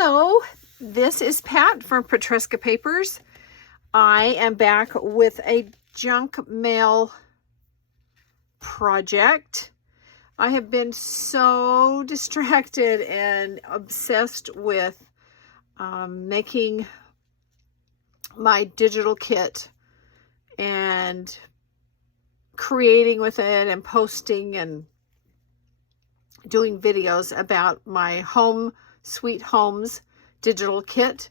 Hello, this is Pat from Petresca Papers. I am back with a junk mail project. I have been so distracted and obsessed with making my digital kit and creating with it and posting and doing videos about my home Sweet Homes digital kit.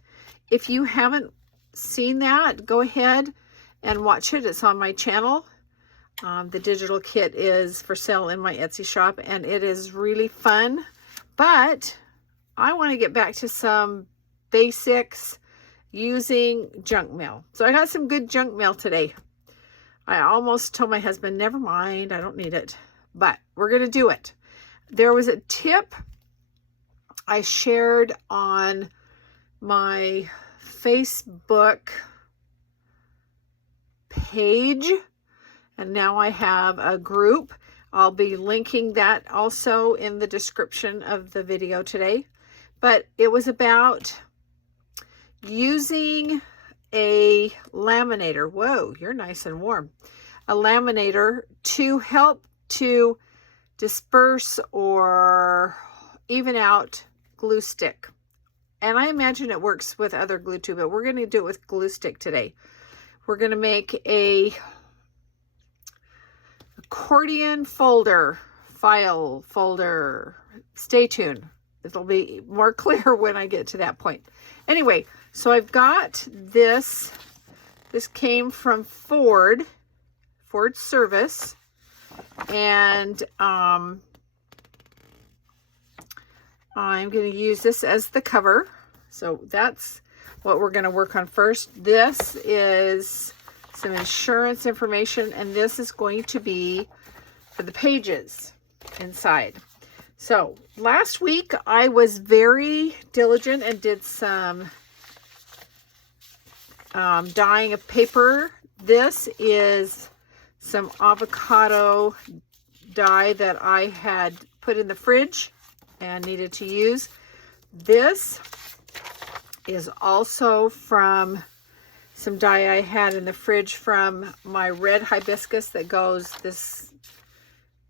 If you haven't seen that, go ahead and watch it. It's on my channel. The digital kit is for sale in my Etsy shop, and it is really fun. But I want to get back to some basics using junk mail. So I got some good junk mail today. I almost told my husband, never mind, I don't need it. But we're going to do it. There was a tip I shared on my Facebook page, and now I have a group. I'll be linking that also in the description of the video today. But it was about using a laminator. Whoa, you're nice and warm. A laminator to help to disperse or even out glue stick. And I imagine it works with other glue too, but we're going to do it with glue stick today. We're going to make a accordion file folder. Stay tuned. It'll be more clear when I get to that point. Anyway, so I've got this. This came from Ford Service. And I'm going to use this as the cover. So that's what we're going to work on first. This is some insurance information, and this is going to be for the pages inside. So last week I was very diligent and did some dyeing of paper. This is some avocado dye that I had put in the fridge and needed to use. This is also from some dye I had in the fridge from my red hibiscus that goes this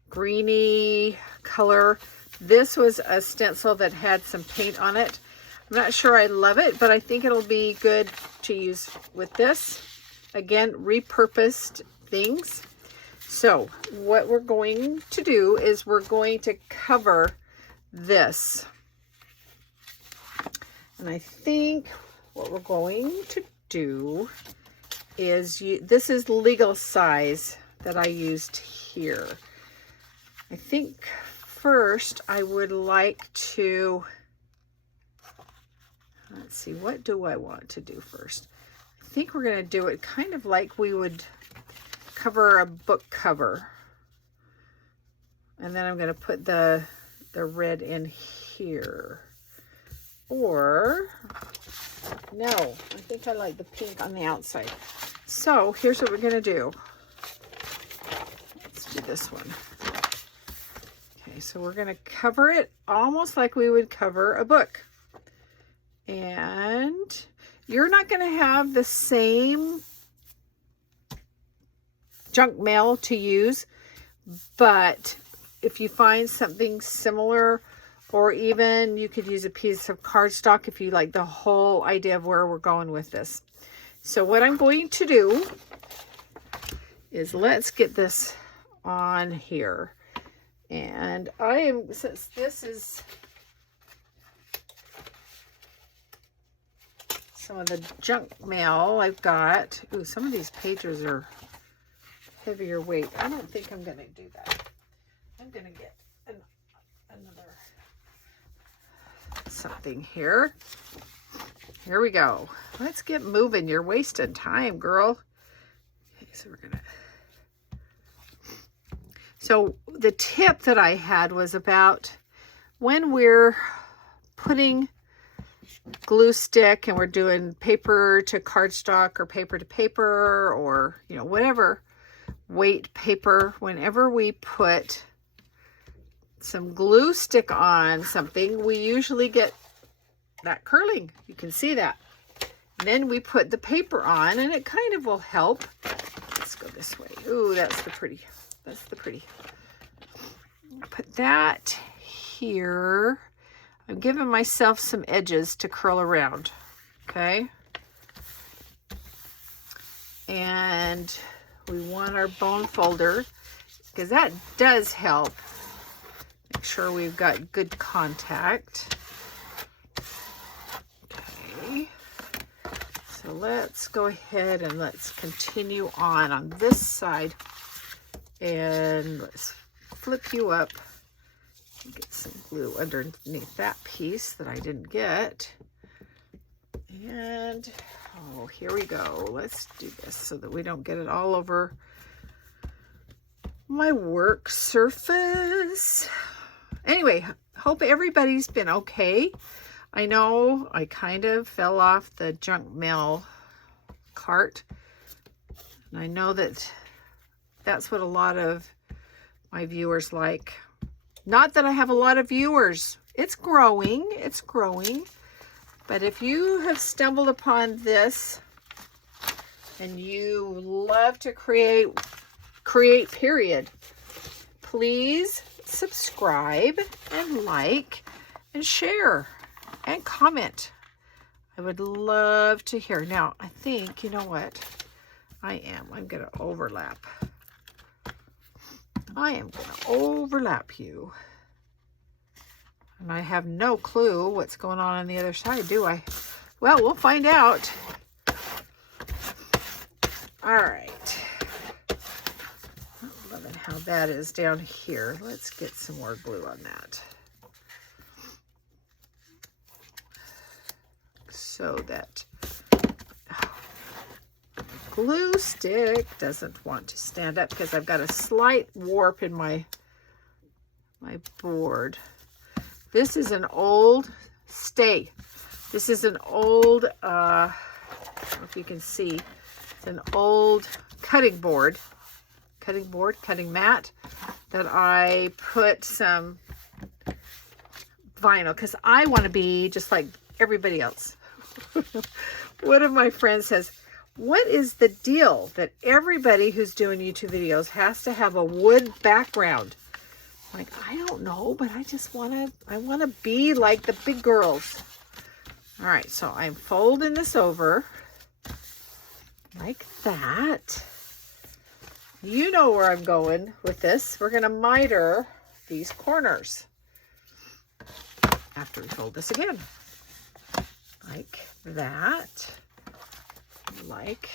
greeny color. This was a stencil that had some paint on it. I'm not sure I love it, but I think it'll be good to use with this. Again, repurposed things. So what we're going to do is we're going to cover this. And I think what we're going to do is, this is legal size that I used here. I think first I would like to, let's see, what do I want to do first? I think we're going to do it kind of like we would cover a book cover. And then I'm going to put the red in here. Or, no, I think I like the pink on the outside. So here's what we're going to do. Let's do this one. Okay, so we're going to cover it almost like we would cover a book. And you're not going to have the same junk mail to use, but if you find something similar, or even you could use a piece of cardstock if you like the whole idea of where we're going with this. So what I'm going to do is, let's get this on here. And since this is some of the junk mail I've got. Ooh, some of these pages are heavier weight. I don't think I'm going to do that. I'm going to get another something here. Here we go. Let's get moving. You're wasting time, girl. Okay, so we're gonna. So the tip that I had was about when we're putting glue stick and we're doing paper to cardstock or paper to paper, or whatever weight paper, whenever we put some glue stick on something, we usually get that curling. You can see that. And then we put the paper on, and it kind of will help. Let's go this way. Ooh, that's the pretty. That's the pretty. Put that here. I'm giving myself some edges to curl around. Okay. And we want our bone folder, because that does help. Make sure we've got good contact. Okay. So let's go ahead and let's continue on this side. And let's flip you up. Get some glue underneath that piece that I didn't get. And, oh, here we go. Let's do this so that we don't get it all over my work surface. Anyway, hope everybody's been okay. I know I kind of fell off the junk mail cart. And I know that that's what a lot of my viewers like. Not that I have a lot of viewers. It's growing. It's growing. But if you have stumbled upon this and you love to create period, please subscribe and like and share and comment. I would love to hear. Now, I think, you know what? I'm going to overlap. I am going to overlap you. And I have no clue what's going on the other side, do I? Well, we'll find out. All right. I'm loving how that is down here. Let's get some more glue on that. So that glue stick doesn't want to stand up because I've got a slight warp in my board. This is an old This is an old, I don't know if you can see, it's an old cutting mat that I put some vinyl because I want to be just like everybody else. One of my friends says, what is the deal that everybody who's doing YouTube videos has to have a wood background? I'm like, I don't know, but I want to be like the big girls. All right, so I'm folding this over like that. You know where I'm going with this. We're going to miter these corners after we fold this again. Like that. Like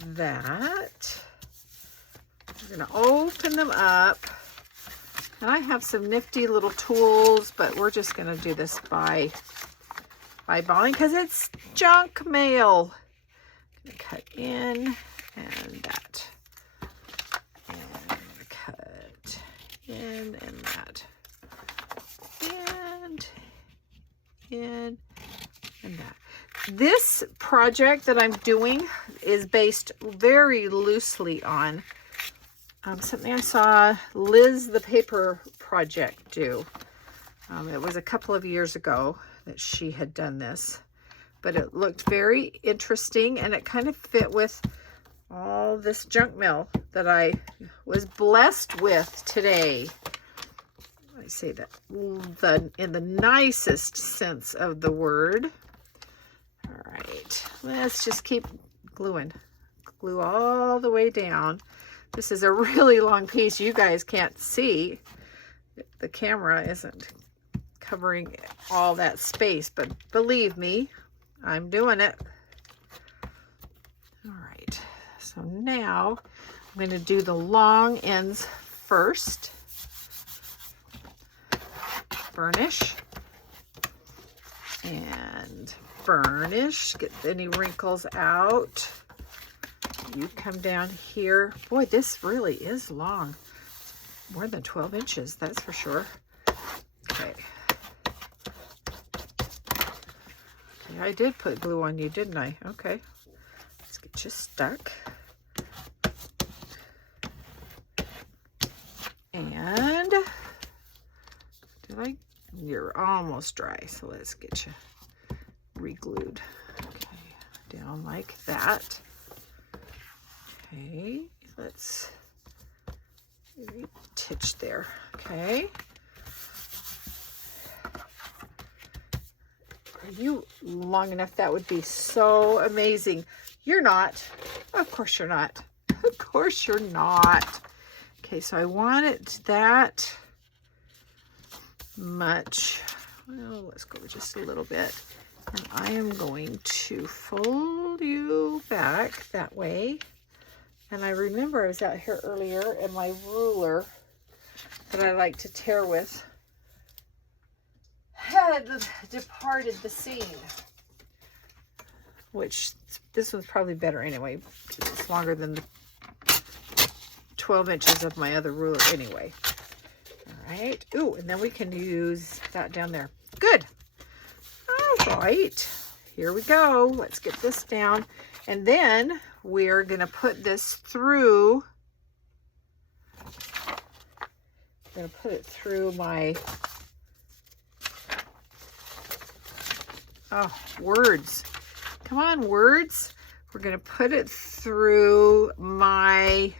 that. We're going to open them up. And I have some nifty little tools, but we're just going to do this by eyeballing because it's junk mail. I'm going to cut in and that. And cut in and that. And in and that. This project that I'm doing is based very loosely on something I saw Liz the Paper Project do. It was a couple of years ago that she had done this, but it looked very interesting and it kind of fit with all this junk mail that I was blessed with today. I say that in the nicest sense of the word. All right, let's just keep gluing. Glue all the way down. This is a really long piece. You guys can't see. The camera isn't covering all that space, but believe me, I'm doing it. All right, so now I'm going to do the long ends first. Burnish and burnish. Get any wrinkles out. You come down here. Boy, this really is long. More than 12 inches, that's for sure. Okay. Yeah, I did put glue on you, didn't I? Okay. Let's get you stuck. And did I? you're almost dry. So let's get you re-glued. Okay, down like that. Okay, let's titch there. Okay. Are you long enough? That would be so amazing. You're not. Of course you're not. Of course you're not. Okay, so I want it that much. Well, let's go just a little bit. And I am going to fold you back that way. And I remember I was out here earlier and my ruler that I like to tear with had departed the scene. Which, this one's probably better anyway. It's longer than the 12 inches of my other ruler anyway. All right. Ooh, and then we can use that down there. Good. All right. Here we go. Let's get this down. And then we're going to put this through. I'm going to put it through my, words. Come on, words. We're going to put it through my,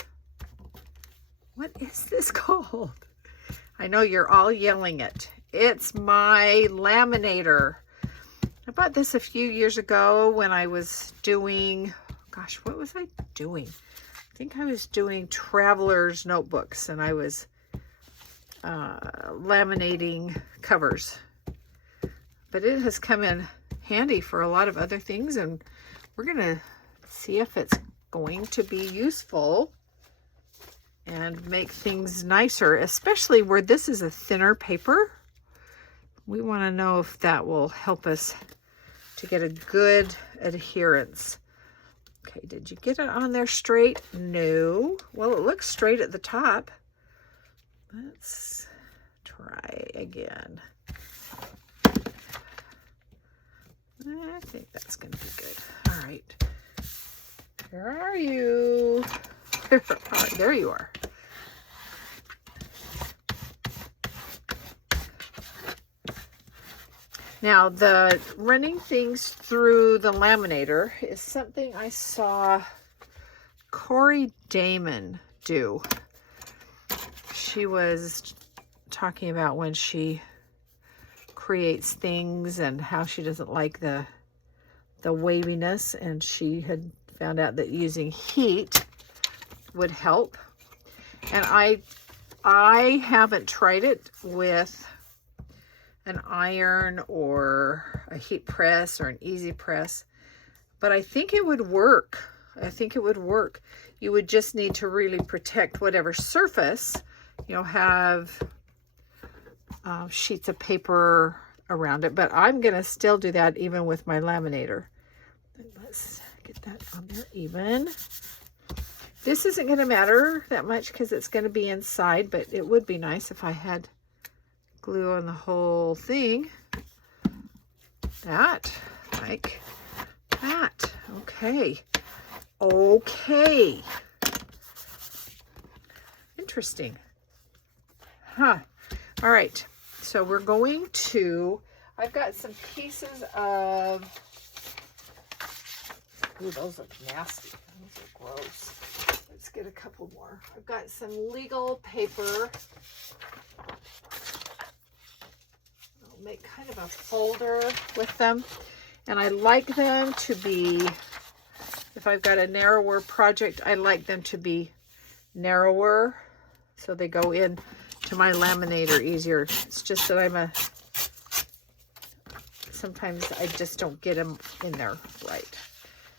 what is this called? I know you're all yelling it. It's my Laminator. I bought this a few years ago when I was doing, gosh, what was I doing? I think I was doing traveler's notebooks and I was laminating covers. But it has come in handy for a lot of other things, and we're going to see if it's going to be useful and make things nicer, especially where this is a thinner paper. We want to know if that will help us to get a good adherence. Okay, did you get it on there straight? No. Well, it looks straight at the top. Let's try again. I think that's going to be good. All right. Where are you? There you are. Now, the running things through the laminator is something I saw Corey Damon do. She was talking about when she creates things and how she doesn't like the waviness, and she had found out that using heat would help. And I haven't tried it with an iron or a heat press or an easy press, but I think it would work. I think it would work. You would just need to really protect whatever surface, have sheets of paper around it, but I'm gonna still do that even with my laminator. Let's get that on there even. This isn't gonna matter that much because it's gonna be inside, but it would be nice if I had glue on the whole thing. That, like that. Okay. Okay. Interesting. Huh. All right. So we're going to, I've got some pieces of, ooh, those look nasty. Those are gross. Let's get a couple more. I've got some legal paper. I'll make kind of a folder with them. And I like them to be, if I've got a narrower project, I like them to be narrower so they go in to my laminator easier. It's just that sometimes I just don't get them in there right.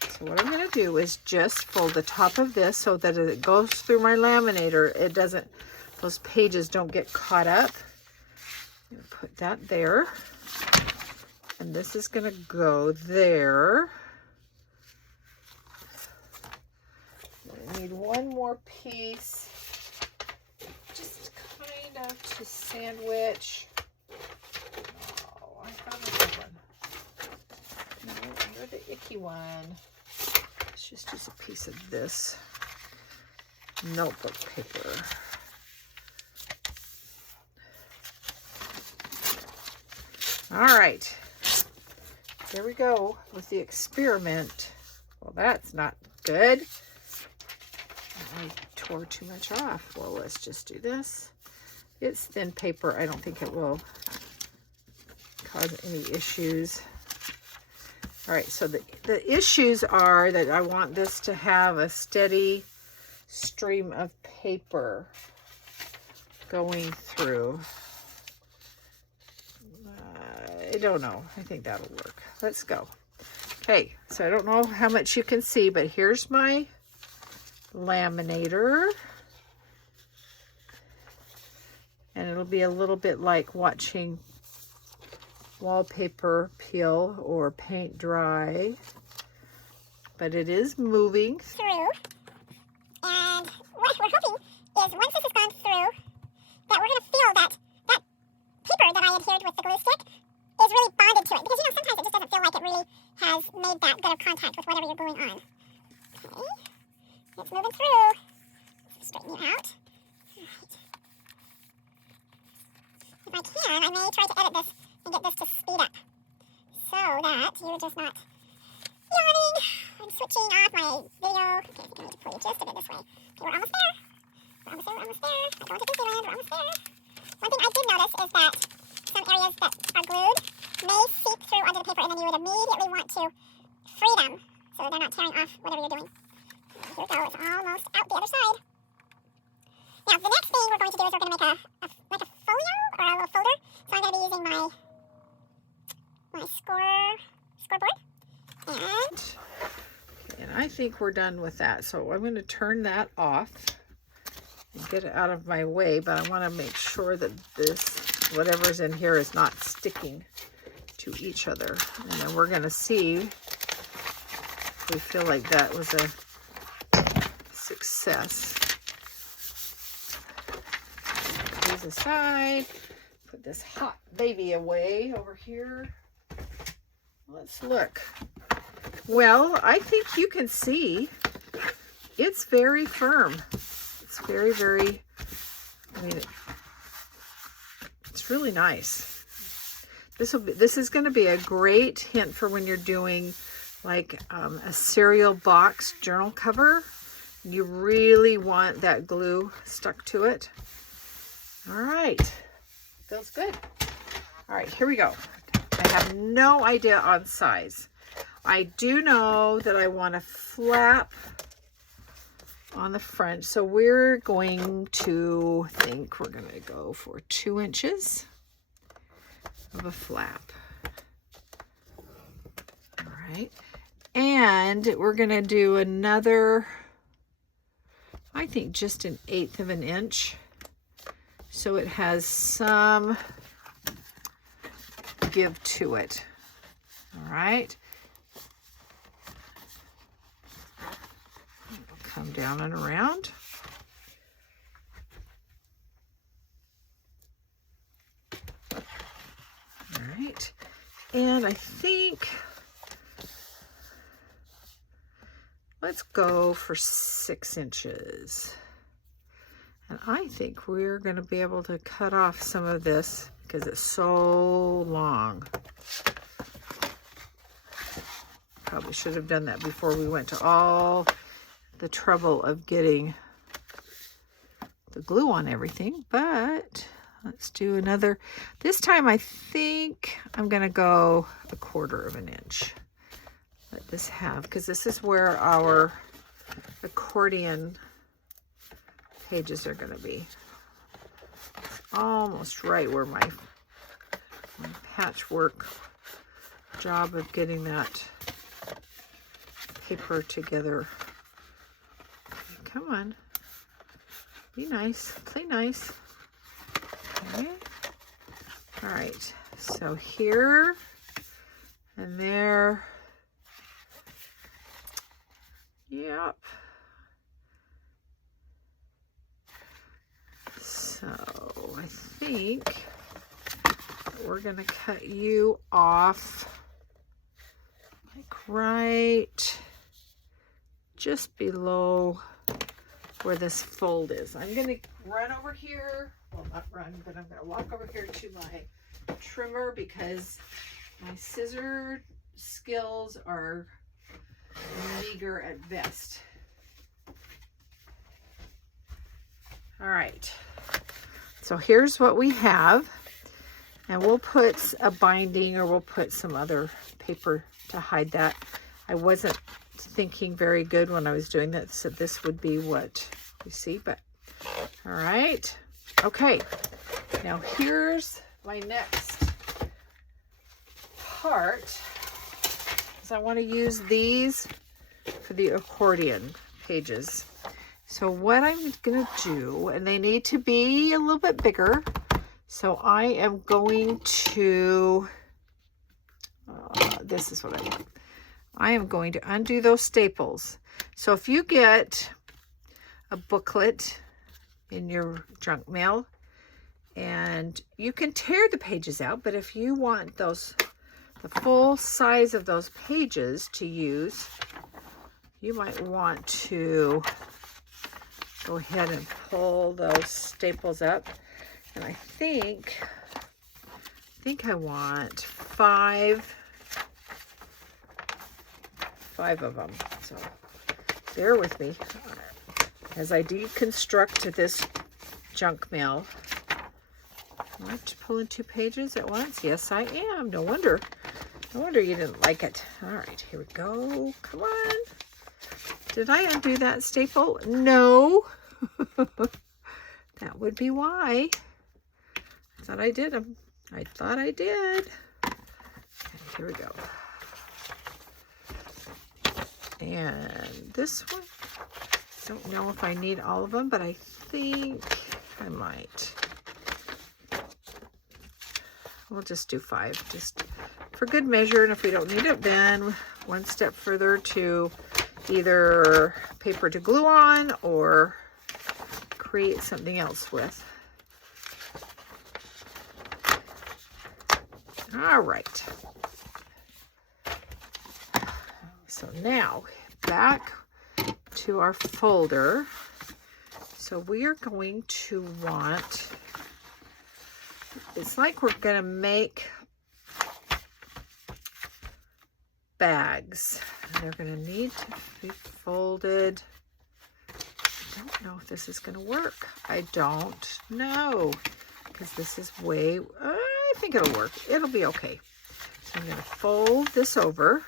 So what I'm going to do is just fold the top of this so that as it goes through my laminator, it doesn't, those pages don't get caught up. Put that there. And this is going to go there. I need one more piece. To sandwich. Oh, I found a good one. No, you're the icky one. Let's just use a piece of this notebook paper. All right, here we go with the experiment. Well, that's not good. I tore too much off. Well, let's just do this. It's thin paper. I don't think it will cause any issues. All right, so the issues are that I want this to have a steady stream of paper going through. I don't know. I think that'll work. Let's go. Okay, so I don't know how much you can see, but here's my laminator. And it'll be a little bit like watching wallpaper peel or paint dry. But it is moving through. And what we're hoping is once this has gone through, that we're going to feel that that paper that I adhered with the glue stick is really bonded to it. Because, you know, sometimes it just doesn't feel like it really has made that good of contact with whatever you're gluing on. Okay. It's moving through. Let's straighten you out. All right. If I can, I may try to edit this and get this to speed up so that you're just not yawning. I'm switching off my video. Okay, I think I need to pull you just a bit this way. Okay, we're almost there. We're almost there, we're almost there. Not going to Disneyland, we're almost there. One thing I did notice is that some areas that are glued may seep through onto the paper, and then you would immediately want to free them so that they're not tearing off whatever you're doing. Here we go, it's almost out the other side. Now, the next thing we're going to do is we're going to make like a folio or a little folder. So I'm going to be using my scoreboard. And I think we're done with that. So I'm going to turn that off and get it out of my way, but I want to make sure that this, whatever's in here, is not sticking to each other. And then we're going to see if we feel like that was a success. Put these aside. Put this hot baby away over here. Let's look. Well, I think you can see it's very firm. It's very, very, I mean, it's really nice. This is going to be a great hint for when you're doing like a cereal box journal cover. You really want that glue stuck to it. All right. Feels good. All right, here we go. I have no idea on size. I do know that I want a flap on the front, so we're going to think we're going to go for 2 inches of a flap. All right, and we're going to do another, I think just 1/8 of an inch, so it has some give to it. All right. Come down and around. All right. And I think let's go for 6 inches. And I think we're going to be able to cut off some of this because it's so long. Probably should have done that before we went to all the trouble of getting the glue on everything, but let's do another. This time I think I'm going to go 1/4 of an inch. Let this have, because this is where our accordion pages are going to be. It's almost right where my patchwork job of getting that paper together. Come on, be nice, play nice. Okay. All right, so here and there. Yep. So I think we're gonna cut you off like right just below where this fold is. I'm gonna run over here, well not run, but I'm gonna walk over here to my trimmer because my scissor skills are meager at best. All right, so here's what we have, and we'll put a binding, or we'll put some other paper to hide that. I wasn't thinking very good when I was doing that, so this would be what you see, but all right. Okay, now here's my next part. So I want to use these for the accordion pages. So what I'm going to do, and they need to be a little bit bigger, so I am going to, this is what I want. I am going to undo those staples. So if you get a booklet in your junk mail, and you can tear the pages out, but if you want those, the full size of those pages to use, you might want to go ahead and pull those staples up. And I think I want five of them. So bear with me as I deconstruct this junk mail. Am I pulling 2 pages at once? Yes, I am. No wonder you didn't like it. All right, here we go. Come on. Did I undo that staple? No. That would be why. I thought I did them. I thought I did. Okay, here we go. And this one, don't know if I need all of them, but I think I might. We'll just do 5, just for good measure, and if we don't need it, then one step further to either paper to glue on or create something else with. All right. So now back to our folder. So we are going to want, it's like we're going to make bags. And they're going to need to be folded. I don't know if this is going to work. I don't know, because this is way, I think it'll work. It'll be okay. So I'm going to fold this over.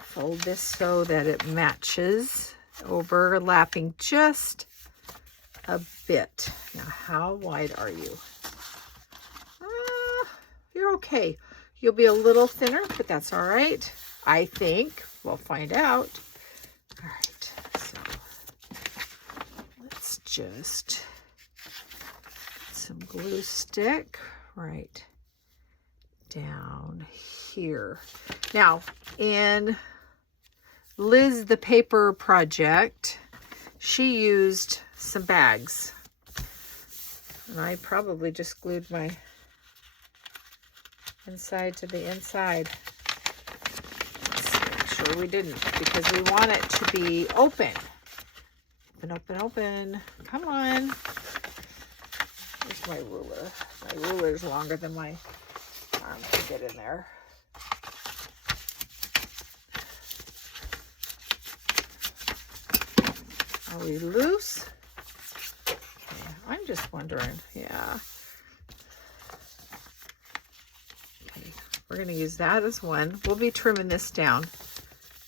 Fold this so that it matches, overlapping just a bit. Now, how wide are you? You're okay. You'll be a little thinner, but that's all right. I think we'll find out. All right, so let's just put some glue stick right down here. Now, in Liz the Paper Project, she used some bags. And I probably just glued my inside to the inside. Let's make sure we didn't, because we want it to be open. Open, open, open. Come on. Where's my ruler? My ruler is longer than my arm to get in there. Are we loose? Okay, I'm just wondering. Yeah. Okay, we're going to use that as one. We'll be trimming this down.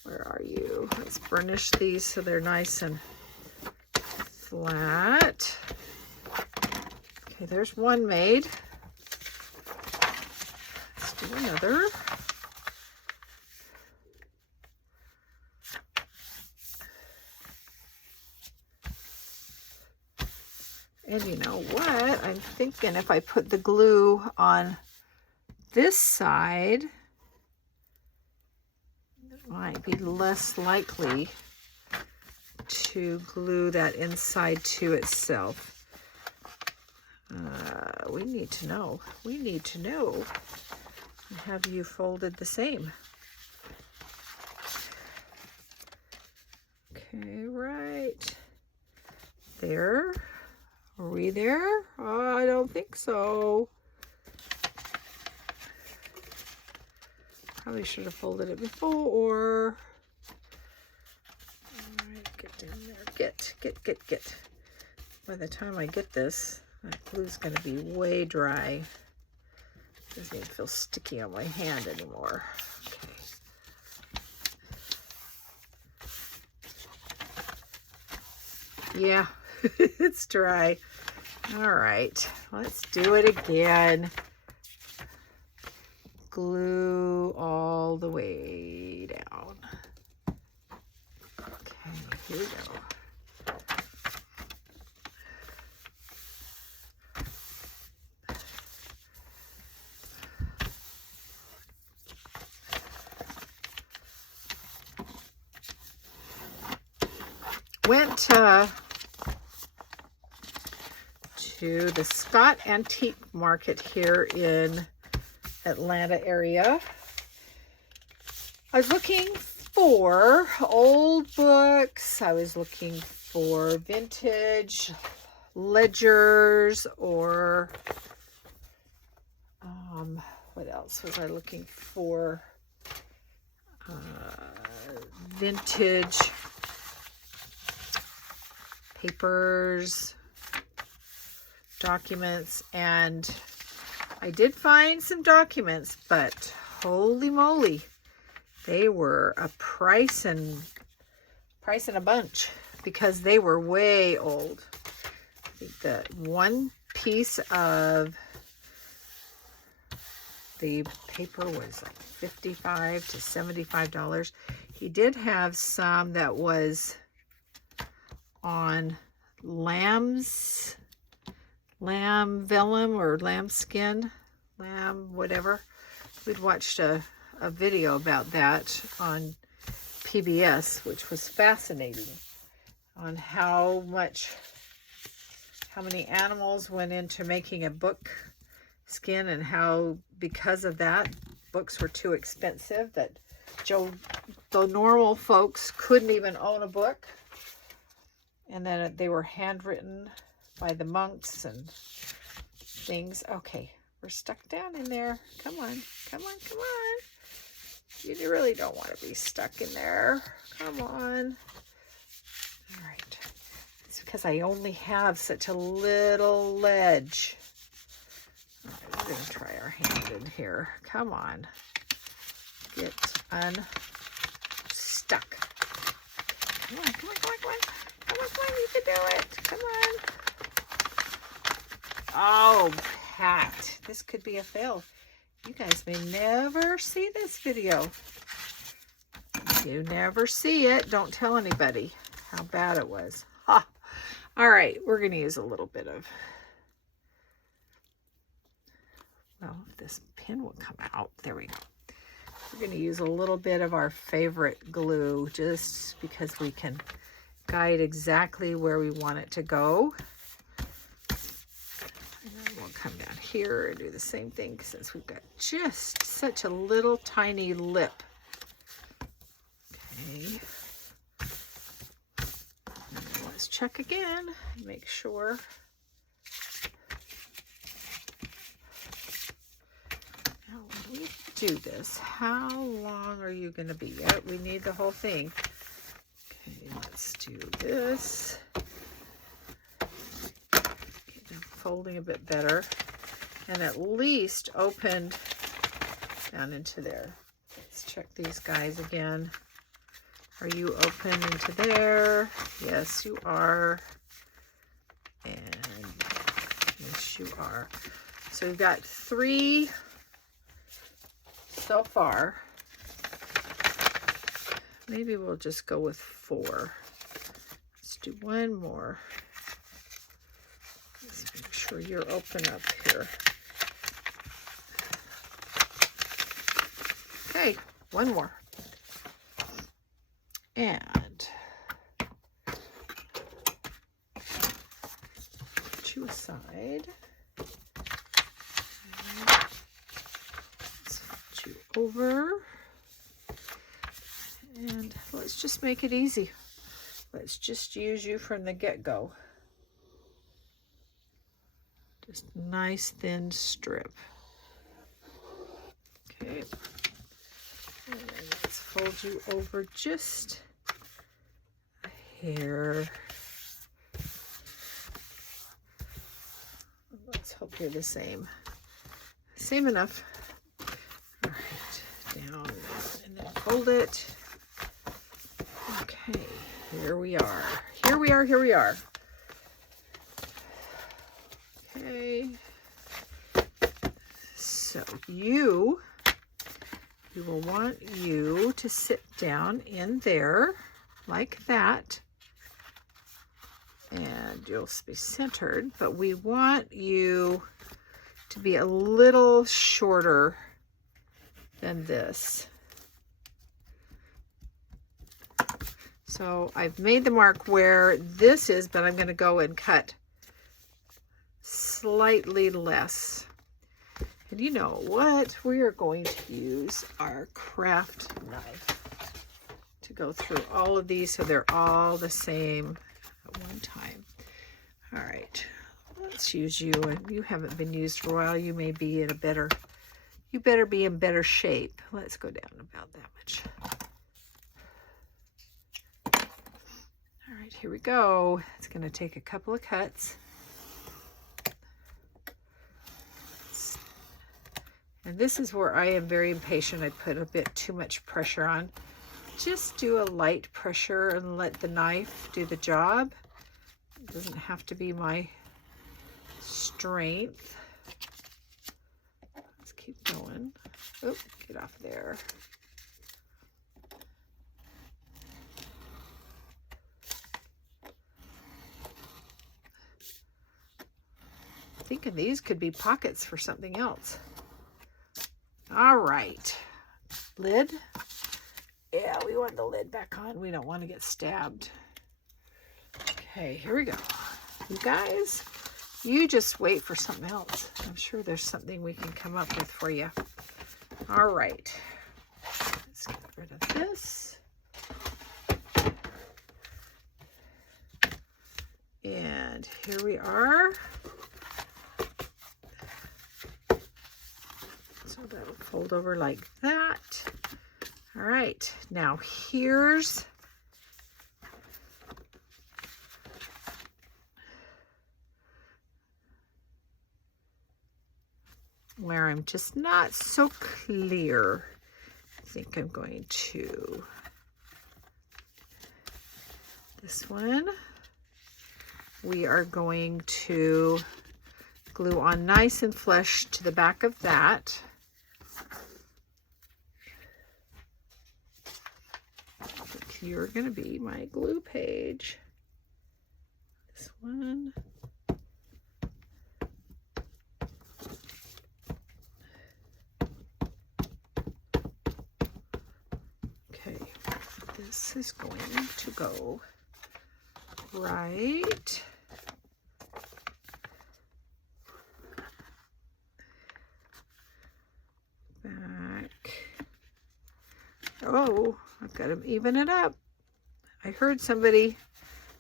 Where are you? Let's burnish these so they're nice and flat. Okay, there's one made. Let's do another. And you know what? I'm thinking if I put the glue on this side, it might be less likely to glue that inside to itself. We need to know. We need to know. Have you folded the same? Okay, right there? Are we there? I don't think so. Probably should have folded it before. All right, get down there. Get. By the time I get this, that glue's going to be way dry. Doesn't even feel sticky on my hand anymore. Okay. Yeah, it's dry. All right, let's do it again. Glue all the way down. Okay, here we go. Went to the Scott Antique Market here in Atlanta area. I was looking for old books. I was looking for vintage ledgers, or what else was I looking for? Vintage papers, documents, and I did find some documents, but holy moly, they were a price and a bunch because they were way old. I think that one piece of the paper was like $55 to $75. He did have some that was on lamb vellum or lamb skin, lamb whatever. We'd watched a video about that on PBS, which was fascinating, on how many animals went into making a book skin, and how because of that books were too expensive, that the normal folks couldn't even own a book, and then they were handwritten by the monks and things. Okay, we're stuck down in there. Come on. You really don't want to be stuck in there. Come on. All right. It's because I only have such a little ledge. All right, we're going to try our hand in here. Come on. Get unstuck. Come on. You can do it. Come on. Oh, Pat. This could be a fail. You guys may never see this video. If you never see it, don't tell anybody how bad it was. Ha! All right, we're going to use a little bit of, well, if this pin will come out. There we go. We're going to use a little bit of our favorite glue just because we can guide exactly where we want it to go. And then we'll come down here and do the same thing since we've got just such a little tiny lip. Okay. And let's check again and make sure. Now when we do this, how long are you going to be? Yeah, we need the whole thing. Okay, let's do this. Okay, I'm folding a bit better, and at least opened down into there. Let's check these guys again. Are you open into there? Yes, you are. And yes, you are. So we've got 3 so far. Maybe we'll just go with 4. Let's do one more. Let's make sure you're open up here. Okay, one more. And put you aside. Let's put you over. And let's just make it easy. Let's just use you from the get-go. Just nice thin strip. Okay. And then let's fold you over just a hair. Let's hope you're the same. Same enough. All right, down and then fold it. Okay, here we are. Here we are, here we are. Okay. So you will want you to sit down in there like that. And you'll be centered, but we want you to be a little shorter than this. So I've made the mark where this is, but I'm going to go and cut slightly less. And you know what? We are going to use our craft knife to go through all of these so they're all the same at one time. All right, let's use you. And you haven't been used for a while. You may be in a better, you better be in better shape. Let's go down about that much. All right, here we go. It's going to take a couple of cuts. And this is where I am very impatient. I put a bit too much pressure on. Just do a light pressure and let the knife do the job. It doesn't have to be my strength. Let's keep going. Oh, get off there. I'm thinking these could be pockets for something else. All right, lid. Yeah, we want the lid back on. We don't want to get stabbed. Okay, here we go. You guys, you just wait for something else. I'm sure there's something we can come up with for you. All right, let's get rid of this. And here we are. So that'll fold over like that. All right, now here's where I'm just not so clear. I think I'm going to this one. We are going to glue on nice and flush to the back of that. You're going to be my glue page. This one. Okay, this is going to go right back. Oh, I've got to even it up. I heard somebody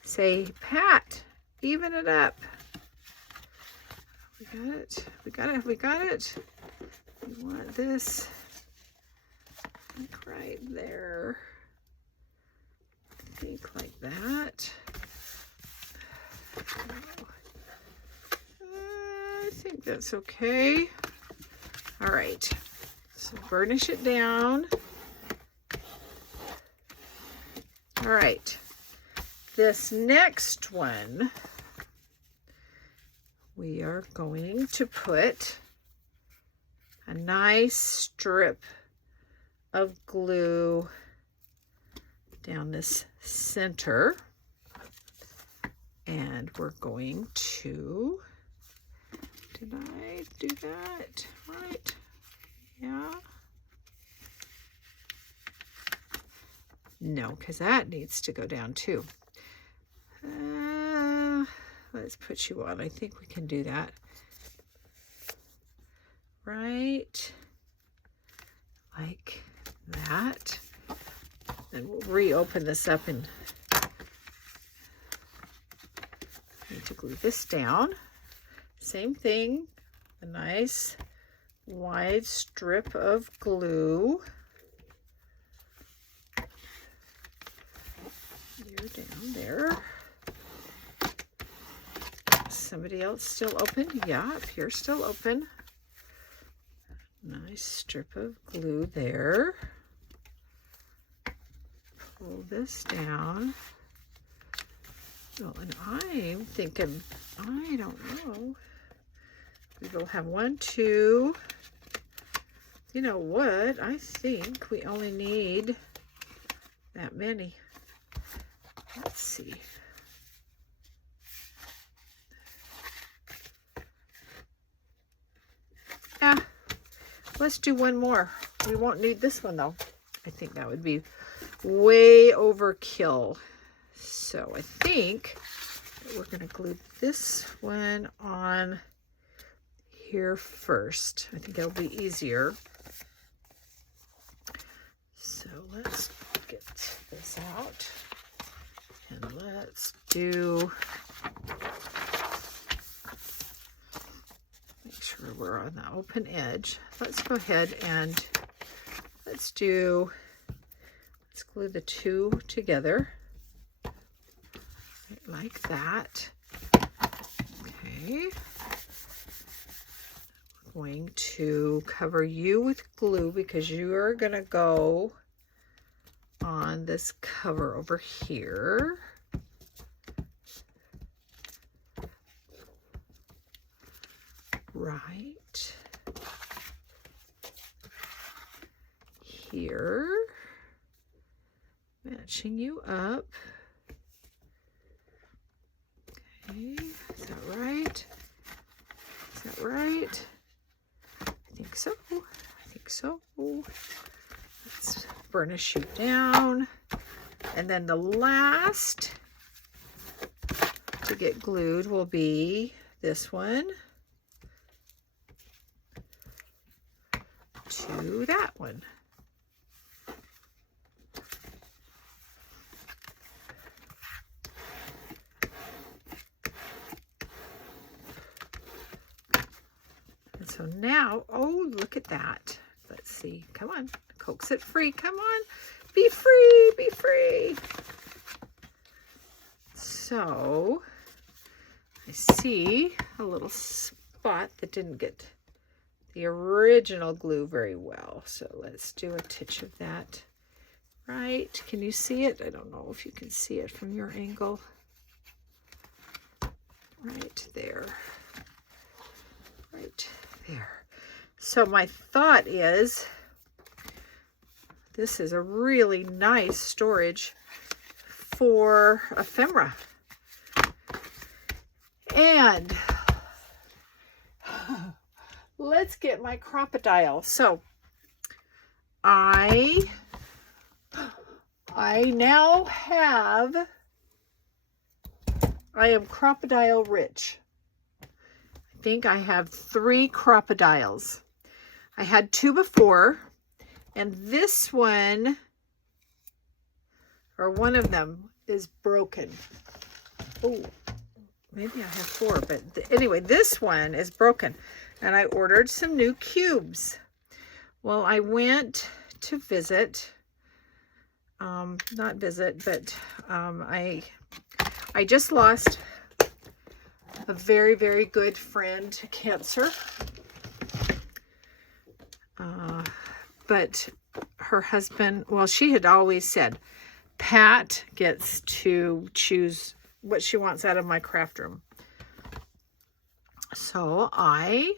say, Pat, even it up. We got it. We got it. We got it. We want this like right there. I think like that. I think that's okay. All right. So burnish it down. All right, this next one, we are going to put a nice strip of glue down this center, and we're going to, did I do that right? Yeah. No, because that needs to go down too. Let's put you on. I think we can do that. Right. Like that. And we'll reopen this up and need to glue this down. same thing, a nice wide strip of glue. You're down there. Somebody else still open? Yeah, up here still open. Nice strip of glue there. Pull this down. Oh, and I'm thinking, I don't know. We'll have 1, 2. You know what? I think we only need that many. Let's see. Yeah, let's do one more. We won't need this one though. I think that would be way overkill. So I think we're going to glue this one on here first. I think it'll be easier. So let's get this out and let's do, make sure we're on the open edge. Let's go ahead and let's glue the two together like that. Okay. I'm going to cover you with glue because you are going to go on this cover over here. Right here. Matching you up. Okay, is that right? Is that right? I think so. I think so. Let's burnish you down. And then the last to get glued will be this one to that one. So now, oh, look at that. Let's see. Come on. Coax it free. Come on. Be free. Be free. So I see a little spot that didn't get the original glue very well. So let's do a titch of that. Right. Can you see it? I don't know if you can see it from your angle. Right there. Right there. So my thought is, this is a really nice storage for ephemera. And let's get my crocodile. So I now have, I am crocodile rich. I think I have 3 crocodiles. I had 2 before, and this one, or one of them, is broken. Oh, maybe I have 4, but anyway, this one is broken, and I ordered some new cubes. Well, I went to visit, not visit, but I just lost a very, very good friend to cancer. But her husband, well, she had always said, Pat gets to choose what she wants out of my craft room. So I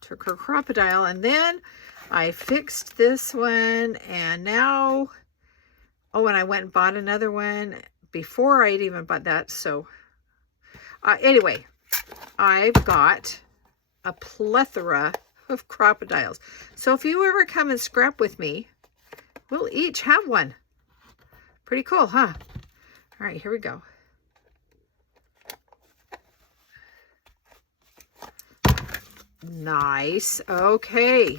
took her crocodile, and then I fixed this one, and now, oh, and I went and bought another one before I'd even bought that. So anyway, I've got a plethora of crocodiles. So if you ever come and scrap with me, we'll each have one. Pretty cool, huh? All right, here we go. Nice. Okay.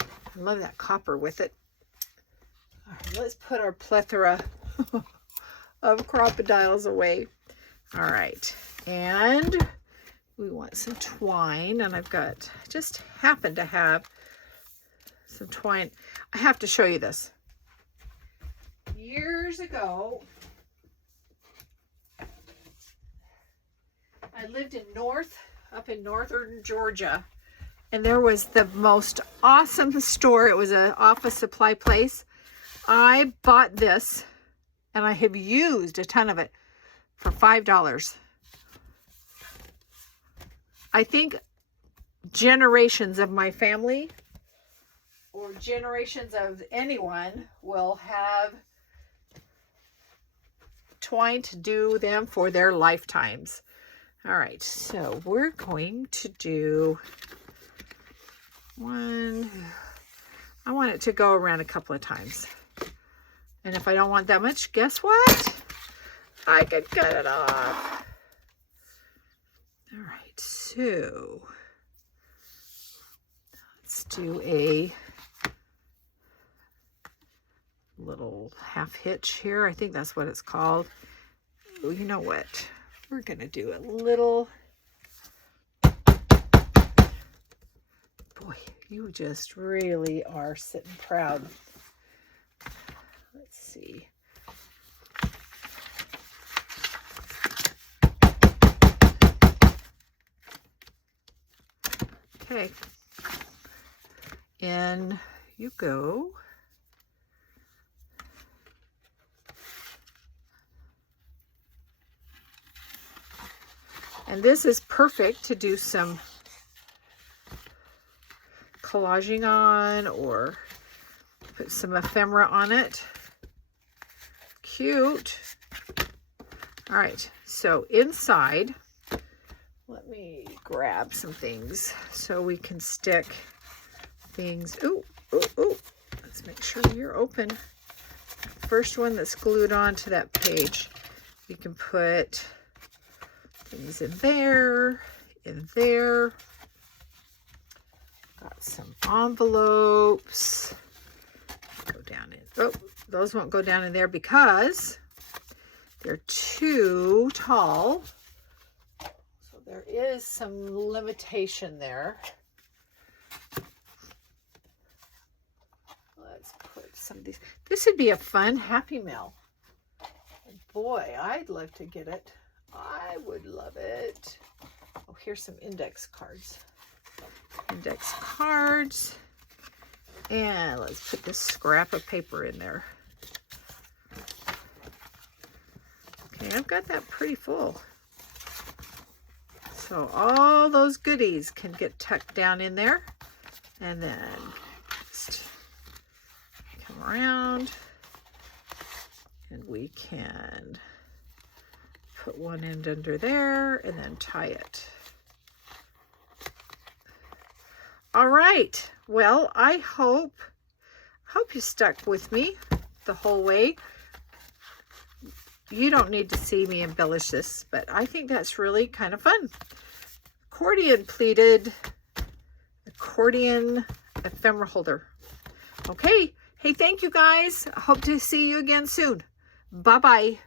I love that copper with it. All right, let's put our plethora of crocodiles away. All right. And we want some twine, and I've got, just happen to have some twine. I have to show you this. Years ago, I lived up in northern Georgia, and there was the most awesome store. It was an office supply place. I bought this, and I have used a ton of it for $5. I think generations of my family or generations of anyone will have twine to do them for their lifetimes. All right, so we're going to do one. I want it to go around a couple of times. And if I don't want that much, guess what? I could cut it off. All right, so let's do a little half hitch here. I think that's what it's called. Oh, you know what? We're gonna do a little. Boy, you just really are sitting proud. Let's see. Okay. In you go. And this is perfect to do some collaging on or put some ephemera on it. Cute. All right, so inside, let me grab some things so we can stick things. Ooh, ooh, ooh. Let's make sure you're open. First one that's glued onto that page. You can put things in there, Got some envelopes. Go down in. Oh, those won't go down in there because they're too tall. So there is some limitation there. Let's put some of these. This would be a fun Happy Mail. Boy, I'd love to get it. I would love it. Oh, here's some index cards. Index cards. And let's put this scrap of paper in there. Okay, I've got that pretty full. So all those goodies can get tucked down in there. And then just come around and we can put one end under there and then tie it. All right. Well, I hope you stuck with me the whole way. You don't need to see me embellish this, but I think that's really kind of fun. Accordion pleated, accordion ephemera holder. Okay. Hey, thank you guys. I hope to see you again soon. Bye-bye.